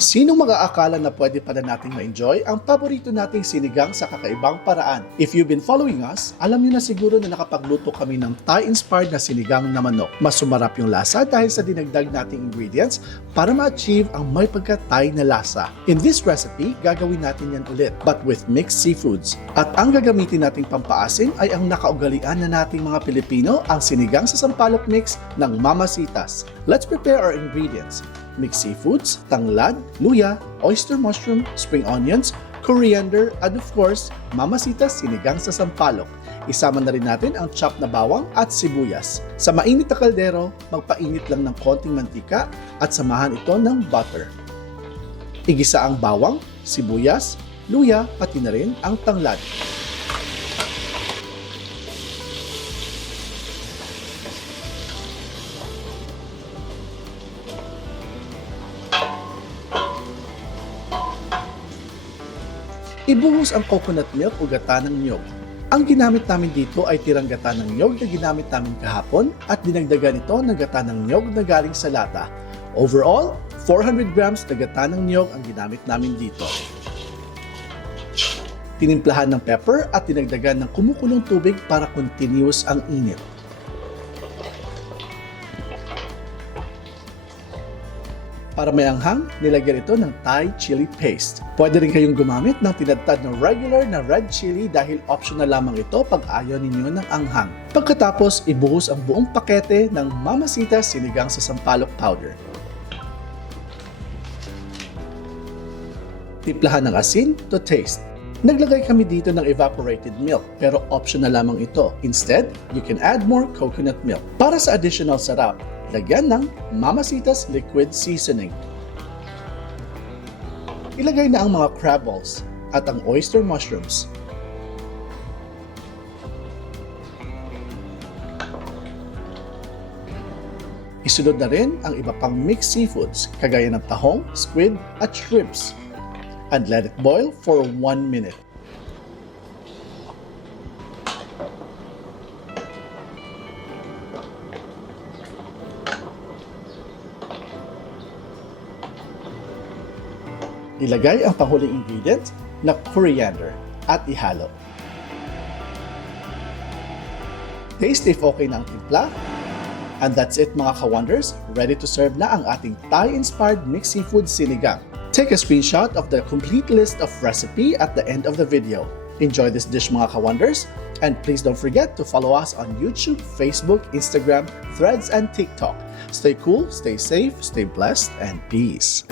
Sinong mag-aakala na pwede pala nating ma-enjoy ang paborito nating sinigang sa kakaibang paraan? If you've been following us, alam niyo na siguro na nakapagluto kami ng Thai-inspired na sinigang na manok. Mas sumarap yung lasa dahil sa dinagdag nating ingredients para ma-achieve ang may pagka-Thai na lasa. In this recipe, gagawin natin yan ulit, but with mixed seafoods. At ang gagamitin nating pampaasim ay ang nakaugalian na nating mga Pilipino, ang sinigang sa Sampalok mix ng Mama Sitas. Let's prepare our ingredients. Mixed seafoods, tanglad, luya, oyster mushroom, spring onions, coriander, and of course, Mama Sita's sinigang sa Sampalok. Isama na rin natin ang chopped na bawang at sibuyas. Sa mainit na kaldero, magpainit lang ng konting mantika at samahan ito ng butter. Igisa ang bawang, sibuyas, luya, pati na rin ang tanglad. Ibuhos ang coconut milk o gata ng niyog. Ang ginamit namin dito ay tirang gata ng niyog na ginamit namin kahapon at dinagdagan ito ng gata ng niyog na galing sa lata. Overall, 400 grams na gata ng niyog ang ginamit namin dito. Tinimplahan ng pepper at dinagdagan ng kumukulong tubig para continuous ang init. Para may anghang, nilagyan ito ng Thai chili paste. Pwede rin kayong gumamit ng tinadtad na regular na red chili dahil optional lamang ito pag ayaw ninyo ng anghang. Pagkatapos, ibuhos ang buong pakete ng Mama Sita's sinigang sa Sampalok powder. Timplahan ng asin to taste. Naglagay kami dito ng evaporated milk pero optional lamang ito. Instead, you can add more coconut milk. Para sa additional sarap, lagyan ng Mama Sita's liquid seasoning. Ilagay na ang mga crab balls at ang oyster mushrooms. Isunod na rin ang iba pang mixed seafoods kagaya ng tahong, squid at shrimps. And let it boil for 1 minute. Ilagay ang panghuling ingredient na coriander at ihalo. Taste if okay na ang timpla. And that's it mga ka-wonders, ready to serve na ang ating Thai-inspired mixed seafood sinigang. Take a screenshot of the complete list of recipe at the end of the video. Enjoy this dish mga ka-wonders, and please don't forget to follow us on YouTube, Facebook, Instagram, Threads, and TikTok. Stay cool, stay safe, stay blessed, and peace.